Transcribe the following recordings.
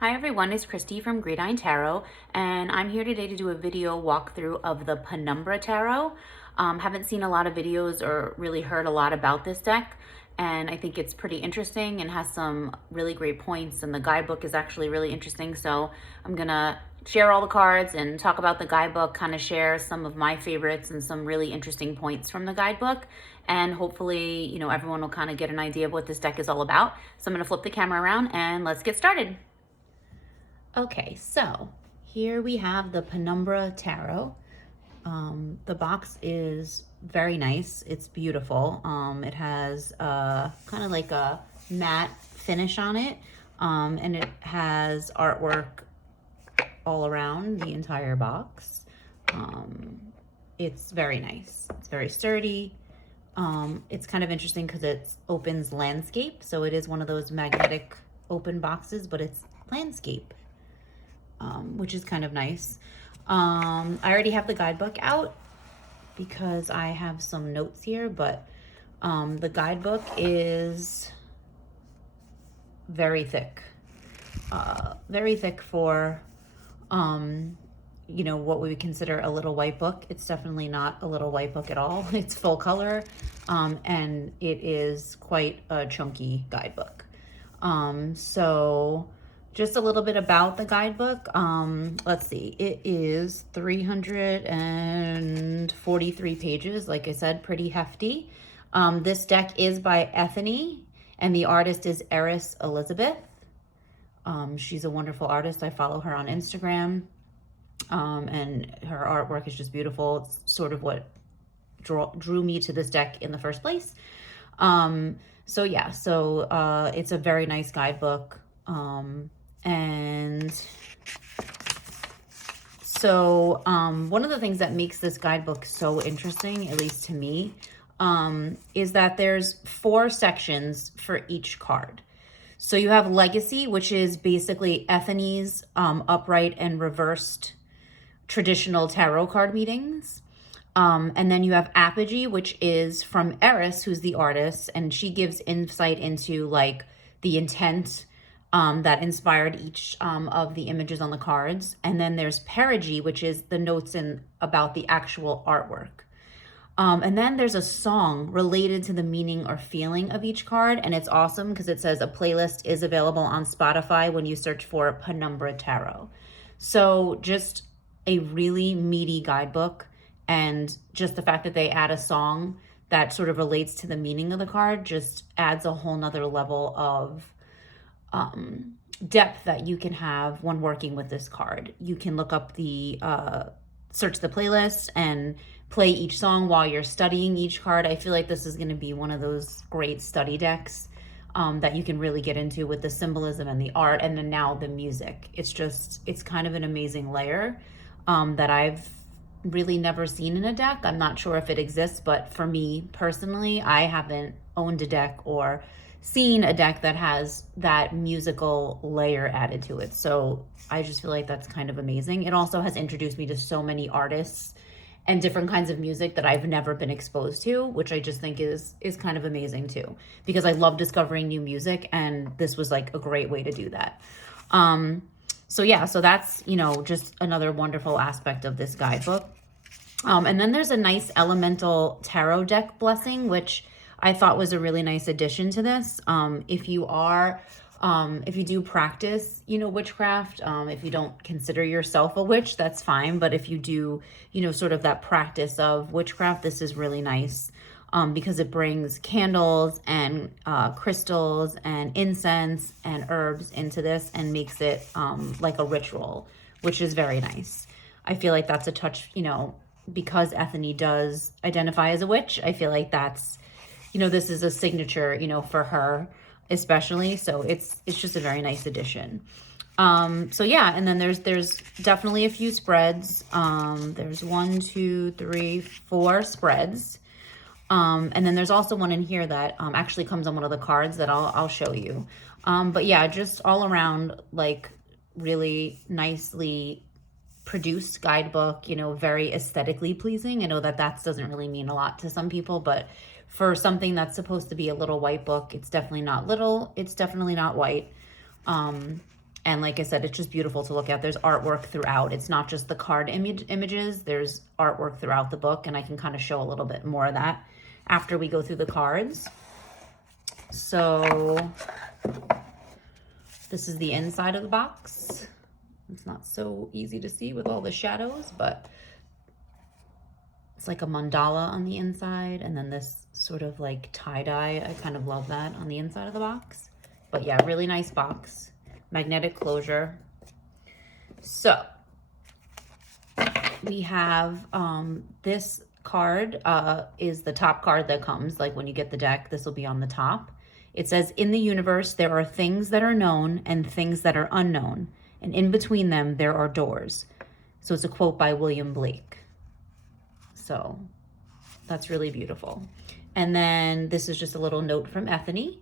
Hi everyone, it's Christy from Gridiron Tarot, and I'm here today to do a video walkthrough of the Penumbra Tarot. Haven't seen a lot of videos or really heard a lot about this deck, and I think it's pretty interesting and has some really great points, and the guidebook is actually really interesting, so I'm gonna share all the cards and talk about the guidebook, kind of share some of my favorites and some really interesting points from the guidebook, and hopefully, everyone will kind of get an idea of what this deck is all about. So I'm gonna flip the camera around and let's get started. Okay, so here we have the Penumbra Tarot. The box is very nice. It's beautiful. It has kind of like a matte finish on it, and it has artwork all around the entire box. It's very nice. It's very sturdy. It's kind of interesting because it opens landscape, so it is one of those magnetic open boxes, but it's landscape. Which is kind of nice. I already have the guidebook out because I have some notes here, but the guidebook is very thick for, what we would consider a little white book. It's definitely not a little white book at all. It's full color, and it is quite a chunky guidebook. So just a little bit about the guidebook. Let's see, it is 343 pages. Like I said, pretty hefty. This deck is by Ethony, and the artist is Eris Elizabeth. She's a wonderful artist. I follow her on Instagram, and her artwork is just beautiful. It's sort of what drew me to this deck in the first place. So it's a very nice guidebook. And so one of the things that makes this guidebook so interesting, at least to me, is that there's 4 sections for each card. So you have Legacy, which is basically Ethony's upright and reversed traditional tarot card meetings. And then you have Apogee, which is from Eris, who's the artist, and she gives insight into like the intent that inspired each of the images on the cards. And then there's Perigee, which is the notes about the actual artwork. And then there's a song related to the meaning or feeling of each card. And it's awesome because it says a playlist is available on Spotify when you search for Penumbra Tarot. So just a really meaty guidebook. And just the fact that they add a song that sort of relates to the meaning of the card just adds a whole nother level of depth that you can have when working with this card. You can look up search the playlist and play each song while you're studying each card. I feel like this is going to be one of those great study decks that you can really get into with the symbolism and the art, and then now the music. It's kind of an amazing layer that I've really never seen in a deck. I'm not sure if it exists, but for me personally, I haven't owned a deck or seen a deck that has that musical layer added to it. So I just feel like that's kind of amazing. It also has introduced me to so many artists and different kinds of music that I've never been exposed to, which I just think is kind of amazing too, because I love discovering new music, and this was like a great way to do that. So that's, just another wonderful aspect of this guidebook. And then there's a nice elemental tarot deck blessing, which I thought was a really nice addition to this. If you do practice, witchcraft, if you don't consider yourself a witch, that's fine. But if you do, sort of that practice of witchcraft, this is really nice because it brings candles and crystals and incense and herbs into this and makes it like a ritual, which is very nice. I feel like that's a touch, because Ethony does identify as a witch. I feel like that's, this is a signature, for her especially. So it's just a very nice addition. And then there's definitely a few spreads. There's 1, 2, 3, 4 spreads. And then there's also one in here that actually comes on one of the cards that I'll show you. But yeah, just all around, like, really nicely produced guidebook, very aesthetically pleasing. I know that doesn't really mean a lot to some people, but for something that's supposed to be a little white book, it's definitely not little, it's definitely not white. And like I said, it's just beautiful to look at. There's artwork throughout. It's not just the card images. There's artwork throughout the book, and I can kind of show a little bit more of that after we go through the cards. So this is the inside of the box. It's not so easy to see with all the shadows, but it's like a mandala on the inside, and then this sort of like tie-dye. I kind of love that on the inside of the box. But yeah, really nice box. Magnetic closure. So we have this card is the top card that comes, like when you get the deck, this will be on the top. It says, in the universe, there are things that are known and things that are unknown. And in between them, there are doors. So it's a quote by William Blake. So that's really beautiful. And then this is just a little note from Ethony.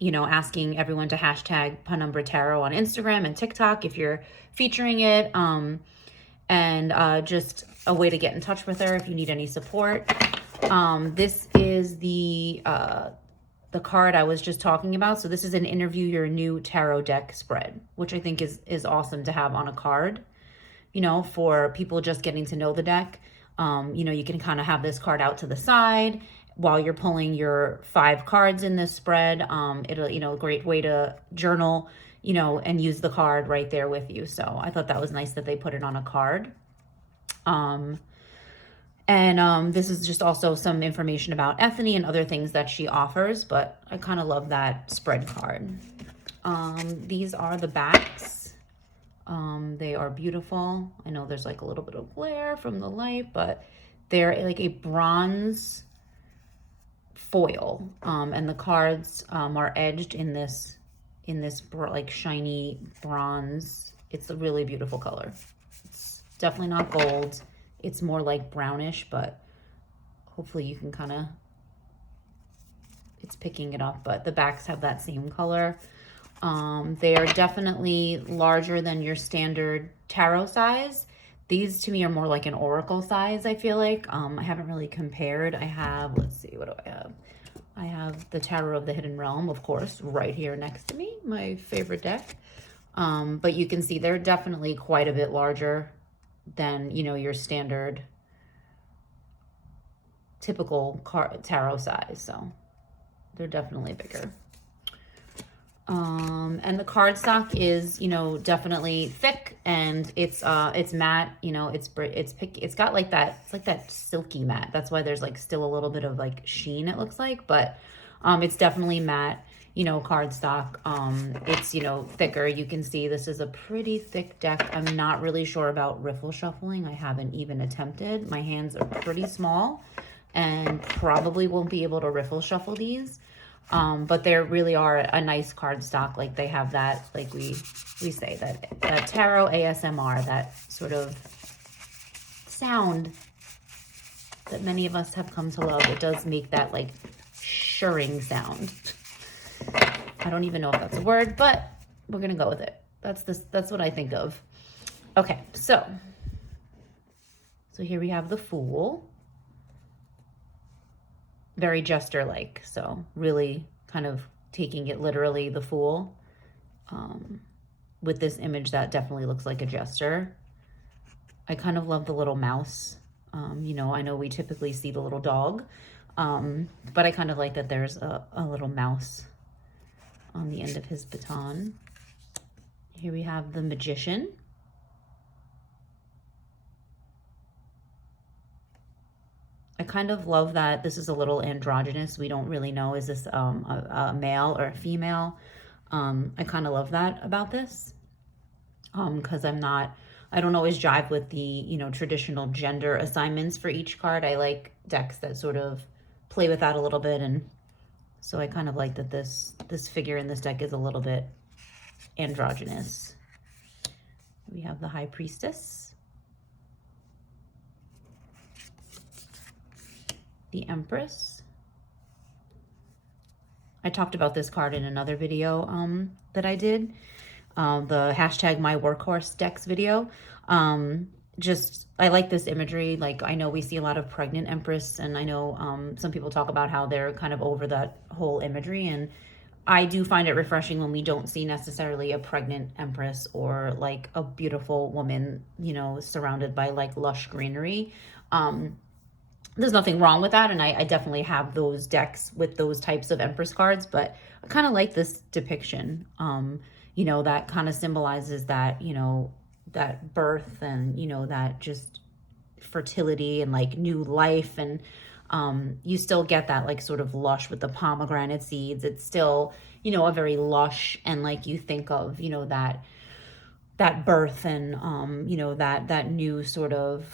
You know, asking everyone to hashtag Penumbra Tarot on Instagram and TikTok if you're featuring it. And just a way to get in touch with her if you need any support. This is the card I was just talking about. So this is an Interview Your New Tarot Deck spread, which I think is awesome to have on a card, you know, for people just getting to know the deck. You know, you can kind of have this card out to the side while you're pulling your 5 cards in this spread. It'll, you know, a great way to journal, you know, and use the card right there with you. So I thought that was nice that they put it on a card. This is just also some information about Ethony and other things that she offers, but I kind of love that spread card. These are the backs. They are beautiful. I know there's like a little bit of glare from the light, but they're like a bronze foil. And the cards are edged in this like shiny bronze. It's a really beautiful color. It's definitely not gold. It's more like brownish, but hopefully you can kind of, it's picking it up, but the backs have that same color. They are definitely larger than your standard tarot size. These to me are more like an oracle size, I feel like. I haven't really compared. I have, let's see, what do I have? I have the Tarot of the Hidden Realm, of course, right here next to me, my favorite deck. But you can see they're definitely quite a bit larger than, you know, your standard typical tarot size. So they're definitely bigger. And the cardstock is, you know, definitely thick, and it's matte, you know, it's got like that, it's like that silky matte. That's why there's like still a little bit of like sheen, it looks like, but it's definitely matte, you know, cardstock. It's, you know, thicker. You can see this is a pretty thick deck. I'm not really sure about riffle shuffling. I haven't even attempted. My hands are pretty small and probably won't be able to riffle shuffle these. But they really are a nice cardstock. Like they have that, like we say that tarot ASMR, that sort of sound that many of us have come to love. It does make that like shirring sound. I don't even know if that's a word, but we're gonna go with it. That's what I think of. Okay, so here we have the Fool. Very jester-like, so really kind of taking it literally, the Fool. With this image that definitely looks like a jester. I kind of love the little mouse. You know, I know we typically see the little dog, but I kind of like that there's a little mouse on the end of his baton. Here we have the Magician. I kind of love that this is a little androgynous. We don't really know, is this a male or a female? I kind of love that about this, because I don't always jive with the, you know, traditional gender assignments for each card. I like decks that sort of play with that a little bit, and so I kind of like that this figure in this deck is a little bit androgynous. We have the High Priestess, the Empress. I talked about this card in another video that I did, the hashtag My Workhorse Decks video. I like this imagery. Like, I know we see a lot of pregnant Empress, and I know some people talk about how they're kind of over that whole imagery, and I do find it refreshing when we don't see necessarily a pregnant empress or like a beautiful woman, you know, surrounded by like lush greenery. There's nothing wrong with that, and I definitely have those decks with those types of empress cards, but I kind of like this depiction. You know, that kind of symbolizes that, you know, that birth and, you know, that just fertility and like new life. And you still get that like sort of lush with the pomegranate seeds. It's still, you know, a very lush, and like you think of, you know, that birth and you know, that new sort of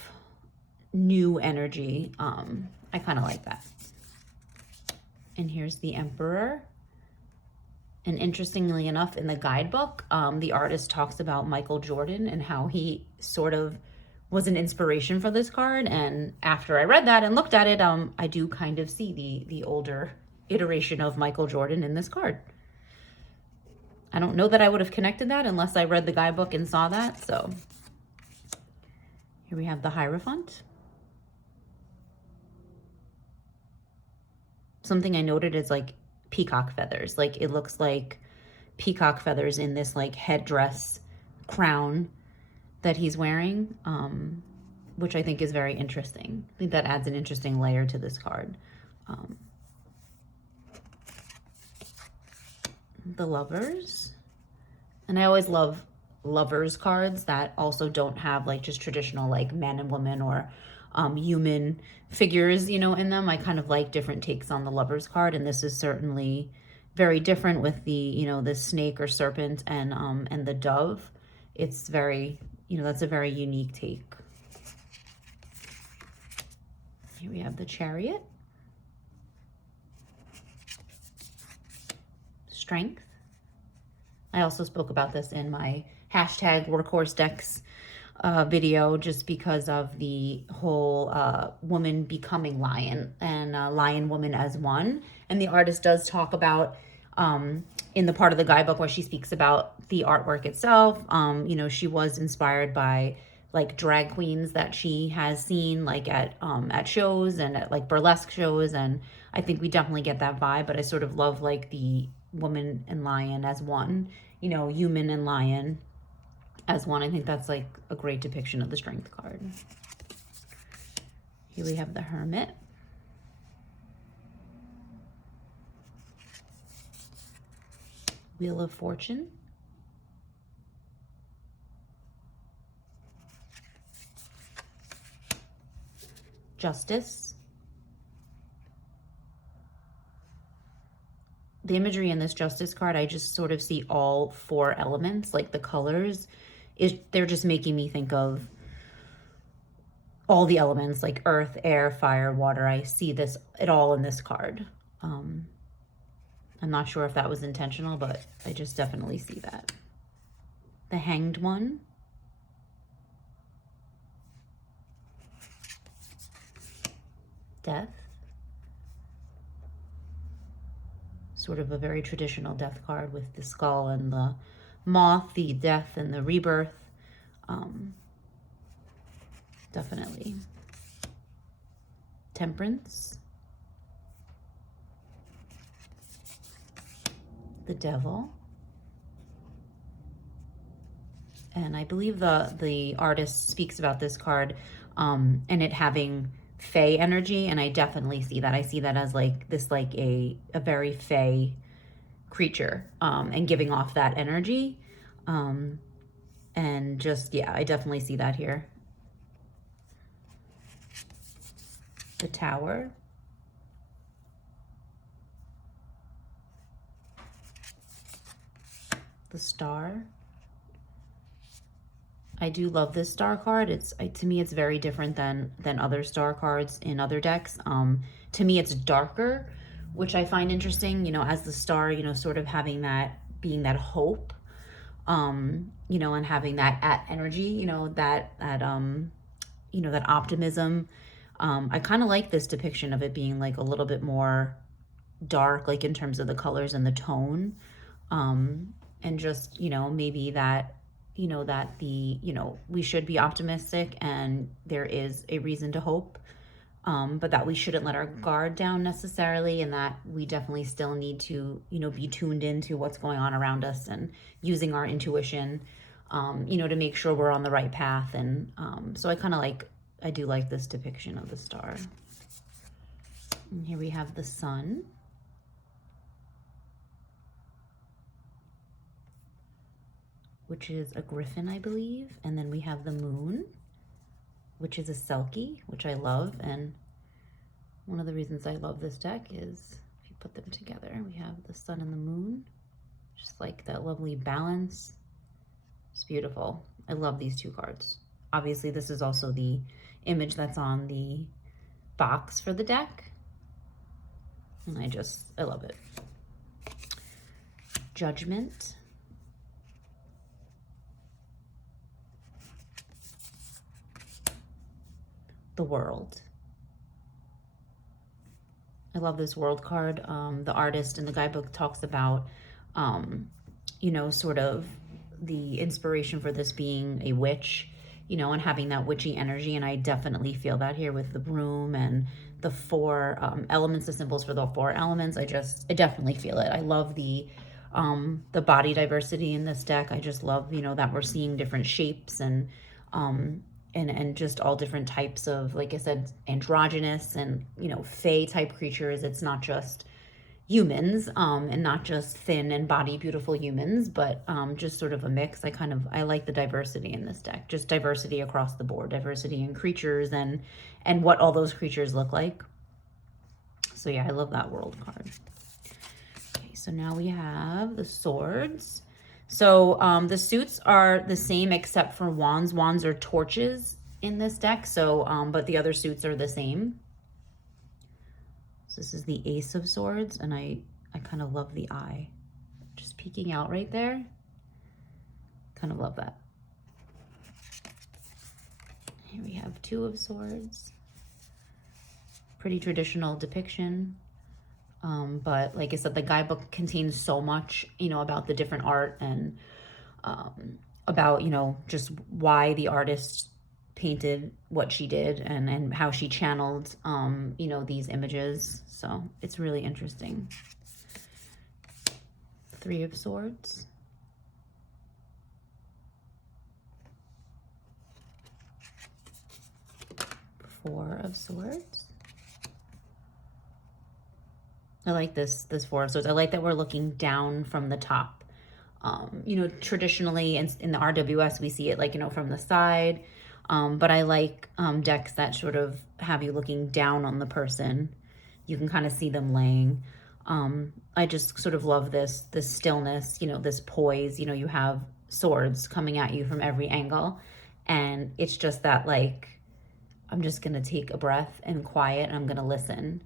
new energy. I kind of like that. And here's the Emperor. And interestingly enough, in the guidebook, the artist talks about Michael Jordan and how he sort of was an inspiration for this card. And after I read that and looked at it, I do kind of see the older iteration of Michael Jordan in this card. I don't know that I would have connected that unless I read the guidebook and saw that. So here we have the Hierophant. Something I noted is like peacock feathers. Like it looks like peacock feathers in this like headdress crown that he's wearing, which I think is very interesting. I think that adds an interesting layer to this card. The Lovers. And I always love Lovers cards that also don't have like just traditional like man and woman or human figures, you know, in them. I kind of like different takes on the Lovers card, and this is certainly very different with the, you know, the snake or serpent and the dove. It's very, you know, that's a very unique take. Here we have the Chariot. Strength. I also spoke about this in my hashtag workhorse decks video, just because of the whole woman becoming lion and lion woman as one. And the artist does talk about in the part of the guidebook where she speaks about the artwork itself, you know, she was inspired by like drag queens that she has seen like at shows and at like burlesque shows, and I think we definitely get that vibe. But I sort of love like the woman and lion as one, you know, human and lion as one. I think that's like a great depiction of the Strength card. Here we have the Hermit. Wheel of Fortune. Justice. The imagery in this Justice card, I just sort of see all four elements, like the colors. They're just making me think of all the elements, like earth, air, fire, water. I see it all in this card. I'm not sure if that was intentional, but I just definitely see that. The Hanged One. Death. Sort of a very traditional death card with the skull and the moth, the death and the rebirth. Definitely. Temperance. The Devil. And I believe the artist speaks about this card and it having Fae energy, and I definitely see that. I see that as like this, like a very Fae creature, and giving off that energy. And just, yeah, I definitely see that here. The Tower. The Star. I do love this star card. To me, it's very different than other star cards in other decks. To me, it's darker, which I find interesting, you know, as the star, you know, sort of having that, being that hope, you know, and having that energy, you know, that you know, that optimism. I kind of like this depiction of it being like a little bit more dark, like in terms of the colors and the tone, and just, you know, maybe that, you know, that the, you know, we should be optimistic and there is a reason to hope. but that we shouldn't let our guard down necessarily, and that we definitely still need to, you know, be tuned into what's going on around us and using our intuition, you know, to make sure we're on the right path. And so I do like this depiction of the star. And here we have the sun. Which is a griffin, I believe. And then we have the moon, which is a selkie, which I love. And one of the reasons I love this deck is if you put them together, we have the sun and the moon, just like that lovely balance. It's beautiful. I love these two cards. Obviously, this is also the image that's on the box for the deck. And I love it. Judgment. The World. I love this World card. The artist in the guidebook talks about, you know, sort of the inspiration for this being a witch, you know, and having that witchy energy. And I definitely feel that here with the broom and the four elements, the symbols for the four elements. I definitely feel it. I love the body diversity in this deck. I just love, you know, that we're seeing different shapes and just all different types of, like I said, androgynous and, you know, fae type creatures. It's not just humans, and not just thin and body beautiful humans, but just sort of a mix. I like the diversity in this deck, just diversity across the board, diversity in creatures and what all those creatures look like. So yeah, I love that World card. Okay, so now we have the swords. So the suits are the same except for wands. Wands are torches in this deck, so but the other suits are the same. So this is the Ace of Swords, and I kind of love the eye. Just peeking out right there. Kind of love that. Here we have Two of Swords. Pretty traditional depiction. But like I said, the guidebook contains so much, you know, about the different art and about, you know, just why the artist painted what she did and how she channeled, you know, these images. So it's really interesting. Three of Swords. Four of Swords. I like this Four of Swords. I like that we're looking down from the top. You know, traditionally in the RWS, we see it like, you know, from the side. But I like decks that sort of have you looking down on the person. You can kind of see them laying. I just sort of love this stillness, you know, this poise. You know, you have swords coming at you from every angle. And it's just that, like, I'm just going to take a breath and quiet, and I'm going to listen.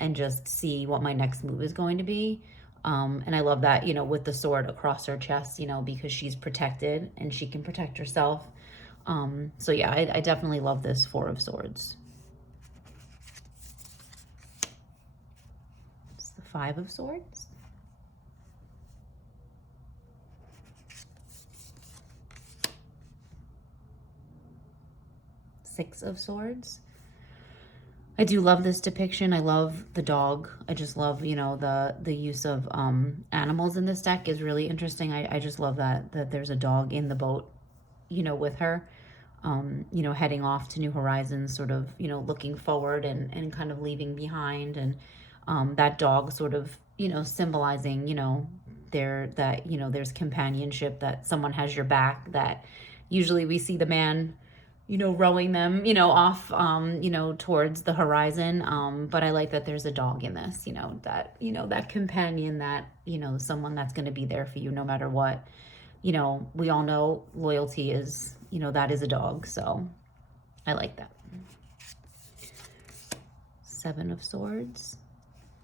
And just see what my next move is going to be. And I love that, you know, with the sword across her chest, you know, because she's protected and she can protect herself. So yeah, I definitely love this Four of Swords. It's the Five of Swords. Six of Swords. I do love this depiction. I love the dog. I just love, you know, the use of animals in this deck is really interesting. I just love that there's a dog in the boat, you know, with her, you know, heading off to new horizons, sort of, you know, looking forward and kind of leaving behind. And that dog sort of, you know, symbolizing, you know, there's companionship, that someone has your back, that usually we see the man, you know, rowing them, you know, off, you know, towards the horizon. But I like that there's a dog in this, you know, that companion, that, you know, someone that's going to be there for you no matter what. You know, we all know loyalty is, you know, that is a dog. So I like that. Seven of Swords.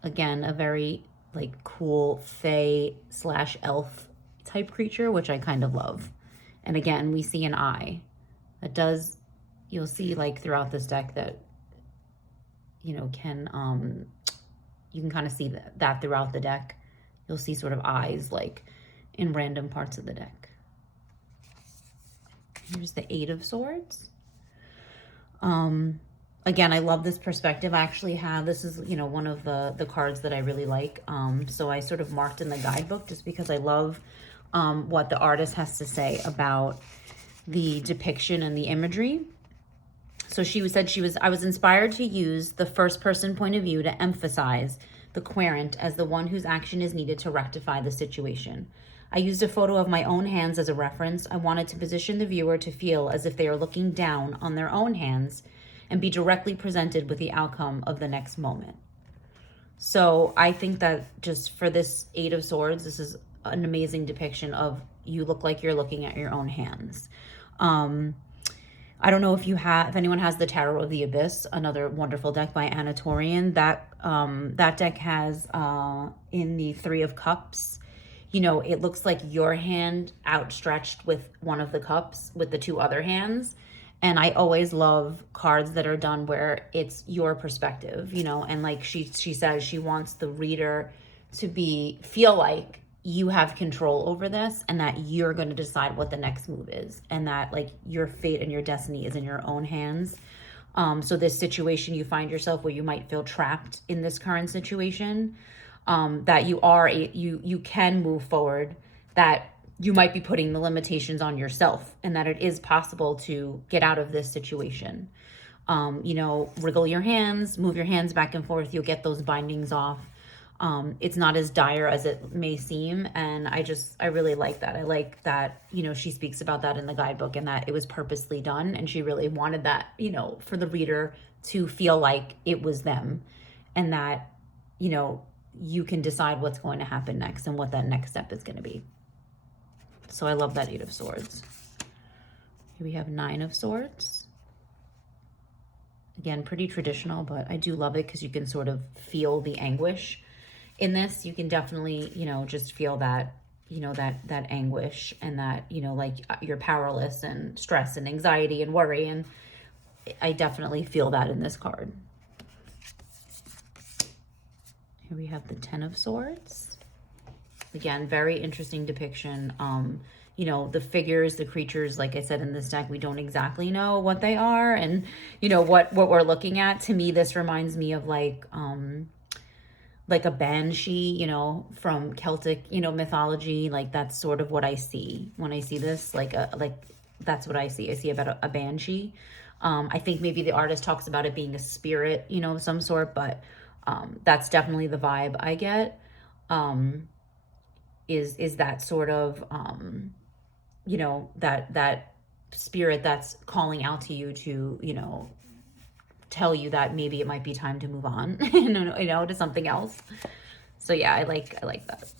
Again, a very, like, cool fae / elf type creature, which I kind of love. And again, we see an eye. That does, you'll see, like, throughout this deck that, you know, you can kind of see that throughout the deck. You'll see sort of eyes, like, in random parts of the deck. Here's the Eight of Swords. Again, I love this perspective. I actually have, this is, you know, one of the cards that I really like. So I sort of marked in the guidebook just because I love what the artist has to say about the depiction and the imagery. So I was inspired to use the first person point of view to emphasize the querent as the one whose action is needed to rectify the situation. I used a photo of my own hands as a reference. I wanted to position the viewer to feel as if they are looking down on their own hands and be directly presented with the outcome of the next moment. So I think that just for this Eight of Swords, this is an amazing depiction of you look like you're looking at your own hands. I don't know if anyone has the Tarot of the Abyss, another wonderful deck by Anatorian. That deck has in the Three of Cups, you know, it looks like your hand outstretched with one of the cups with the two other hands. And I always love cards that are done where it's your perspective, you know, and like she says, she wants the reader to feel like you have control over this and that you're going to decide what the next move is and that like your fate and your destiny is in your own hands. So this situation you find yourself where you might feel trapped in this current situation, that you can move forward, that you might be putting the limitations on yourself and that it is possible to get out of this situation. You know, wriggle your hands, move your hands back and forth. You'll get those bindings off. It's not as dire as it may seem. And I really like that. I like that, you know, she speaks about that in the guidebook and that it was purposely done. And she really wanted that, you know, for the reader to feel like it was them and that, you know, you can decide what's going to happen next and what that next step is going to be. So I love that Eight of Swords. Here we have Nine of Swords. Again, pretty traditional, but I do love it because you can sort of feel the anguish in this. You can definitely, you know, just feel that, you know, that anguish and that, you know, like you're powerless and stress and anxiety and worry. And I definitely feel that in this card. Here we have the Ten of Swords. Again, very interesting depiction. You know, the figures, the creatures, like I said in this deck, we don't exactly know what they are and, you know, what we're looking at. To me, this reminds me of like a banshee, you know, from Celtic, you know, mythology. Like that's sort of what I see when I see this, like that's what I see. I see about a banshee. I think maybe the artist talks about it being a spirit, you know, of some sort, but that's definitely the vibe I get. Is that sort of, you know, that spirit that's calling out to you to, you know, tell you that maybe it might be time to move on, you know, to something else. So yeah, I like that.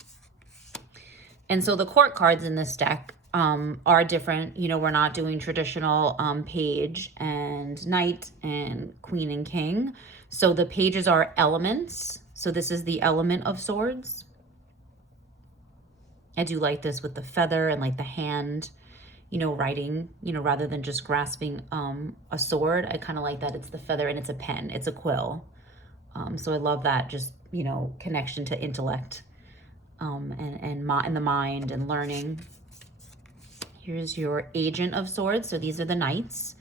And so the court cards in this deck are different. You know, we're not doing traditional page and knight and queen and king. So the pages are elements. So this is the element of swords. I do like this with the feather and like the hand, you know, writing, you know, rather than just grasping a sword. I kind of like that it's the feather and it's a pen, it's a quill. So I love that, just, you know, connection to intellect and the mind and learning. Here's your agent of swords. So these are the knights,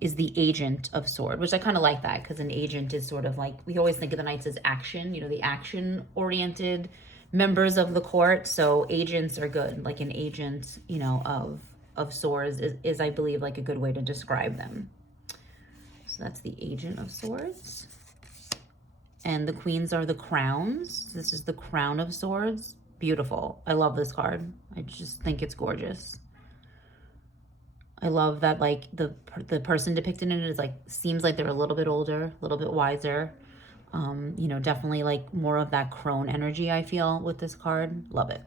is the agent of sword, which I kind of like that because an agent is sort of like, we always think of the knights as action, you know, the action oriented members of the court. So agents are good. Like an agent, you know, of swords is I believe like a good way to describe them. So that's the agent of swords. And the queens are the crowns. This is the crown of swords. Beautiful. I love this card. I just think it's gorgeous. I love that like the person depicted in it is like, seems like they're a little bit older, a little bit wiser. You know, definitely like more of that crone energy I feel with this card. Love it.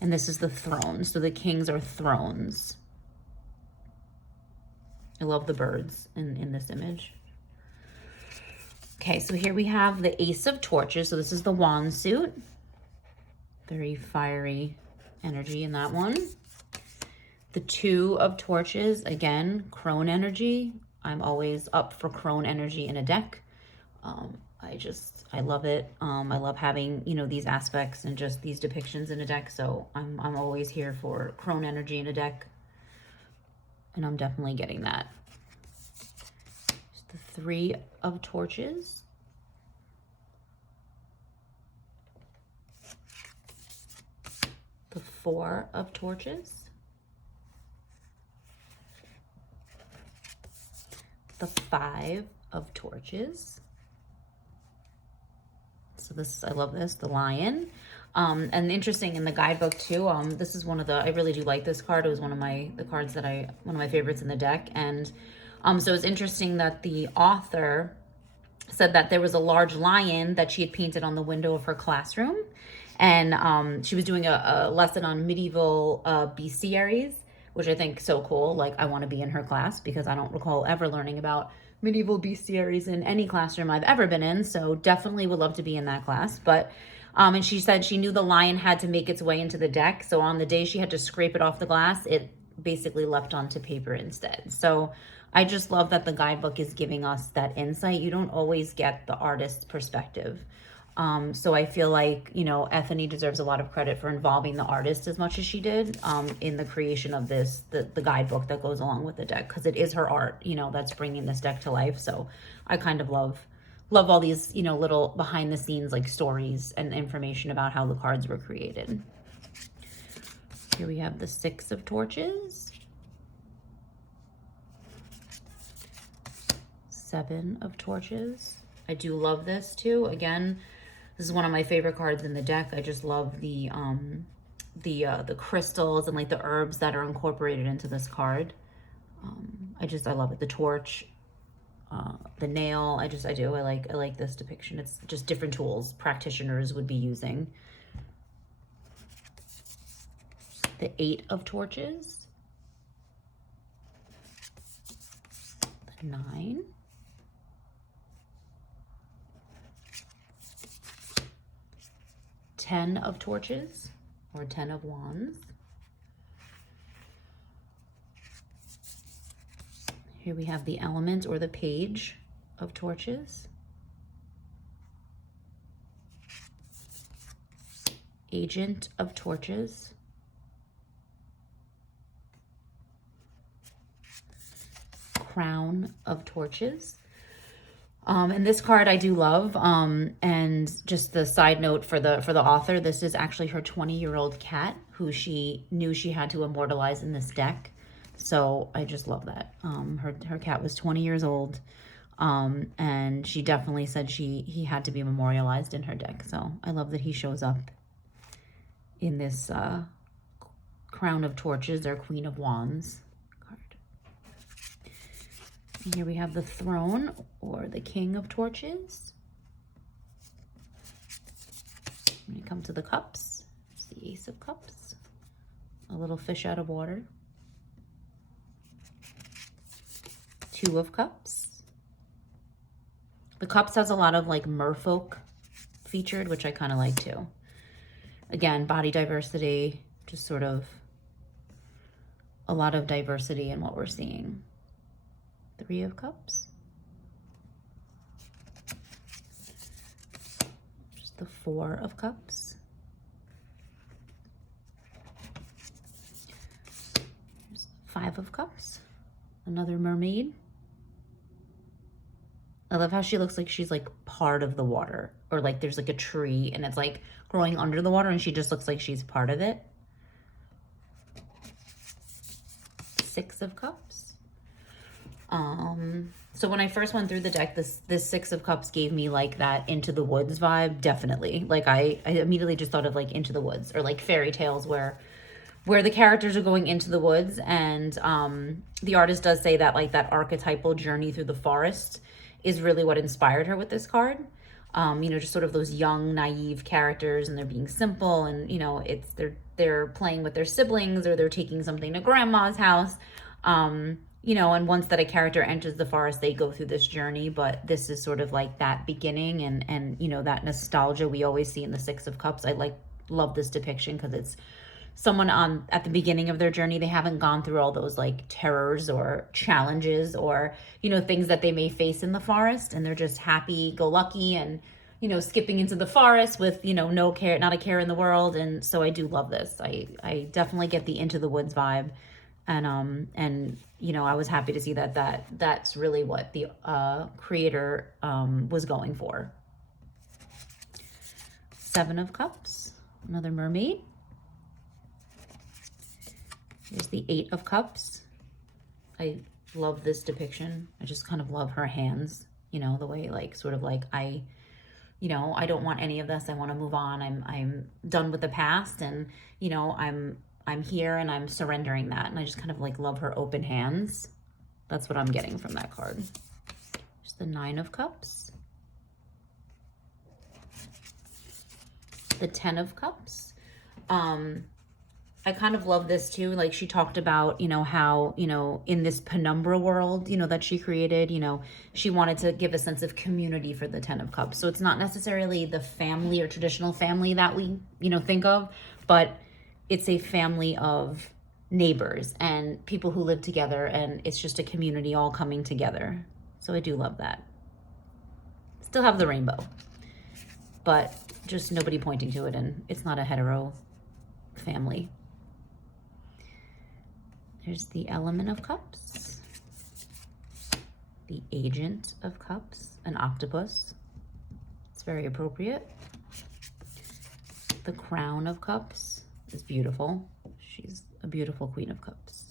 And this is the throne. So the kings are thrones. I love the birds in this image. Okay, so here we have the Ace of Torches. So this is the wand suit. Very fiery energy in that one. The Two of Torches, again, crone energy. I'm always up for crone energy in a deck. I love it. I love having, you know, these aspects and just these depictions in a deck. So I'm always here for crone energy in a deck. And I'm definitely getting that. Three of Torches. The Four of Torches. The Five of Torches. So this, I love this, the Lion. And interesting in the guidebook too, this is one of the, I really do like this card. It was one of my favorites in the deck. And so it's interesting that the author said that there was a large lion that she had painted on the window of her classroom. And she was doing a lesson on medieval bestiaries, which I think so cool. Like, I want to be in her class because I don't recall ever learning about medieval bestiaries in any classroom I've ever been in. So definitely would love to be in that class. But and she said she knew the lion had to make its way into the deck. So on the day she had to scrape it off the glass, it basically leapt onto paper instead. So I just love that the guidebook is giving us that insight. You don't always get the artist's perspective. So I feel like, you know, Ethony deserves a lot of credit for involving the artist as much as she did in the creation of this, the guidebook that goes along with the deck, because it is her art, you know, that's bringing this deck to life. So I kind of love all these, you know, little behind the scenes like stories and information about how the cards were created. Here we have the Six of Torches. Seven of Torches. I do love this too. Again, this is one of my favorite cards in the deck. I just love the crystals and like the herbs that are incorporated into this card. I love it. The torch, the nail. I do. I like this depiction. It's just different tools practitioners would be using. The Eight of Torches. The Nine. Ten of Torches, or 10 of Wands. Here we have the Element or the Page of Torches. Agent of Torches. Crown of Torches. And this card I do love. And just the side note for the author, this is actually her 20-year-old cat who she knew she had to immortalize in this deck. So I just love that. Her cat was 20 years old. And she definitely said he had to be memorialized in her deck. So I love that he shows up in this Crown of Torches or Queen of Wands card. And here we have the Throne or the King of Torches. When you come to the Cups, it's the Ace of Cups. A little fish out of water. Two of Cups. The Cups has a lot of like merfolk featured, which I kind of like too. Again, body diversity, just sort of a lot of diversity in what we're seeing. Three of Cups. Just the Four of Cups. Here's Five of Cups. Another mermaid. I love how she looks like she's like part of the water, or like there's like a tree and it's like growing under the water and she just looks like she's part of it. Six of Cups. So when I first went through the deck, this Six of Cups gave me like that Into the Woods vibe, definitely. Like I immediately just thought of like Into the Woods or like fairy tales where the characters are going into the woods, and the artist does say that like that archetypal journey through the forest is really what inspired her with this card. You know, just sort of those young, naive characters, and they're being simple, and you know, it's they're playing with their siblings, or they're taking something to grandma's house. You know, and once that a character enters the forest, they go through this journey, but this is sort of like that beginning and you know, that nostalgia we always see in the Six of Cups. I love this depiction because it's someone at the beginning of their journey. They haven't gone through all those like terrors or challenges or, you know, things that they may face in the forest, and they're just happy-go-lucky and, you know, skipping into the forest with, you know, no care, not a care in the world. And so I do love this. I definitely get the Into the Woods vibe. And you know, I was happy to see that's really what the creator was going for. Seven of Cups, another mermaid. Here's the Eight of Cups. I love this depiction. I just kind of love her hands, you know, the way like sort of like you know, I don't want any of this. I want to move on. I'm done with the past, and you know, I'm here and I'm surrendering that. And I just kind of like love her open hands. That's what I'm getting from that card. Just the Nine of Cups. The Ten of Cups. I kind of love this too. Like she talked about, you know, how, you know, in this Penumbra world, you know, that she created, you know, she wanted to give a sense of community for the Ten of Cups. So it's not necessarily the family or traditional family that we, you know, think of, but it's a family of neighbors and people who live together, and it's just a community all coming together. So I do love that. Still have the rainbow, but just nobody pointing to it, and it's not a hetero family. There's the Element of Cups, the Agent of Cups, an octopus. It's very appropriate. The Crown of Cups is beautiful. She's a beautiful Queen of Cups.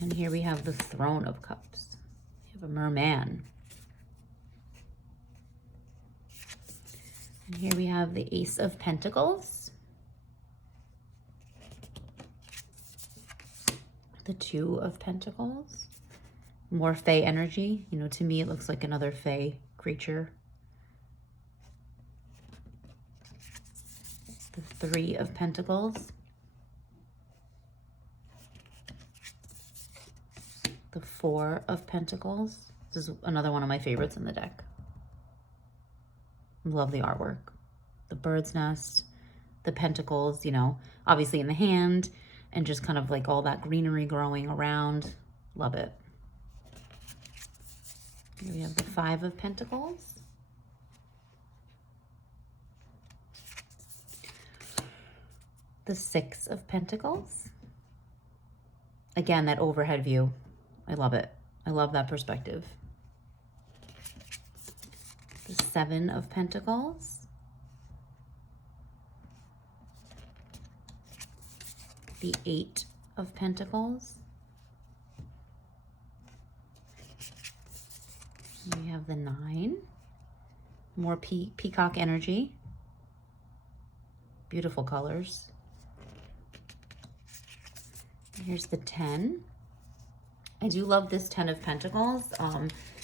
And here we have the Throne of Cups. We have a merman. And here we have the Ace of Pentacles. The Two of Pentacles. More Fae energy. You know, to me it looks like another Fae creature. The Three of Pentacles. The Four of Pentacles. This is another one of my favorites in the deck. Love the artwork. The bird's nest, the pentacles, you know, obviously in the hand, and just kind of like all that greenery growing around. Love it. Here we have the Five of Pentacles. The Six of Pentacles. Again, that overhead view. I love it. I love that perspective. The Seven of Pentacles. The Eight of Pentacles. We have the Nine. More peacock energy. Beautiful colors. Here's the 10. I do love this 10 of Pentacles.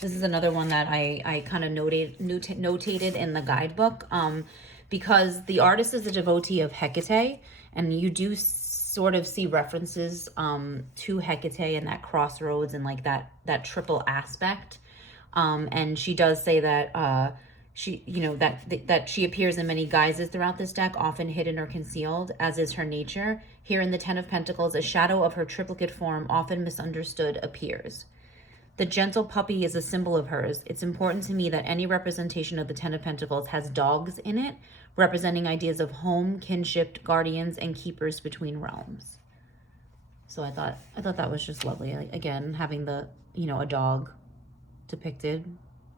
This is another one that I kind of notated in the guidebook because the artist is a devotee of Hecate, and you do sort of see references to Hecate and that crossroads and like that triple aspect. And she does say that she, you know, that she appears in many guises throughout this deck, often hidden or concealed, as is her nature. Here in the Ten of Pentacles, a shadow of her triplicate form, often misunderstood, appears. The gentle puppy is a symbol of hers. It's important to me that any representation of the Ten of Pentacles has dogs in it, representing ideas of home, kinship, guardians, and keepers between realms. So I thought that was just lovely. Like, again, having the, you know, a dog depicted.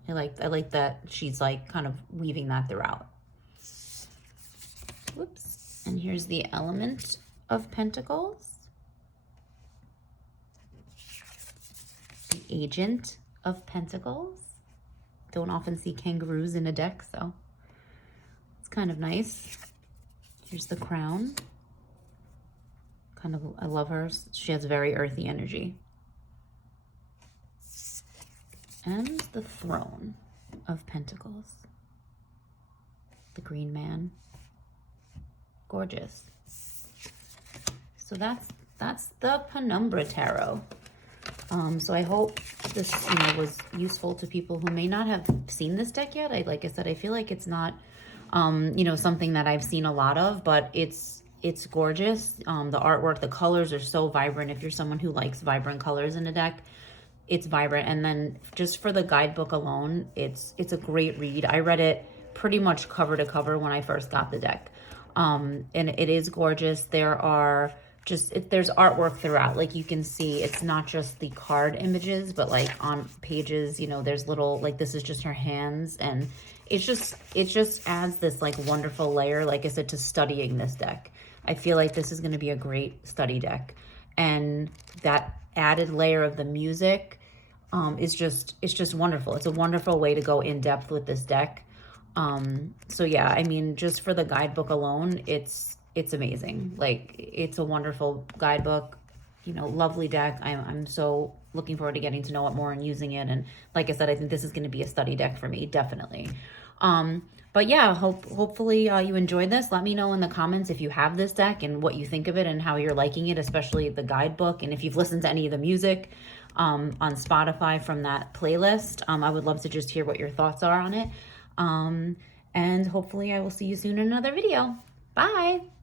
I like that she's like kind of weaving that throughout. Whoops. And here's the Element of Pentacles. The Agent of Pentacles. Don't often see kangaroos in a deck, so it's kind of nice. Here's the Crown. Kind of, I love her. She has very earthy energy. And the Throne of Pentacles. The Green Man. Gorgeous. So that's the Penumbra Tarot. So I hope this, you know, was useful to people who may not have seen this deck yet. Like I said, I feel like it's not, you know, something that I've seen a lot of, but it's gorgeous. The artwork, the colors are so vibrant. If you're someone who likes vibrant colors in a deck, it's vibrant. And then just for the guidebook alone, it's a great read. I read it pretty much cover to cover when I first got the deck. And it is gorgeous. There are there's artwork throughout. Like you can see it's not just the card images, but like on pages, you know, there's little, like this is just her hands, and it just adds this like wonderful layer, like I said, to studying this deck. I feel like this is going to be a great study deck, and that added layer of the music it's just wonderful. It's a wonderful way to go in depth with this deck. So yeah, I mean, just for the guidebook alone, it's amazing. Like, it's a wonderful guidebook, you know, lovely deck. I'm so looking forward to getting to know it more and using it. And like I said, I think this is going to be a study deck for me, definitely. But yeah, hopefully you enjoyed this. Let me know in the comments if you have this deck and what you think of it and how you're liking it, especially the guidebook. And if you've listened to any of the music on Spotify from that playlist, I would love to just hear what your thoughts are on it. And hopefully I will see you soon in another video. Bye.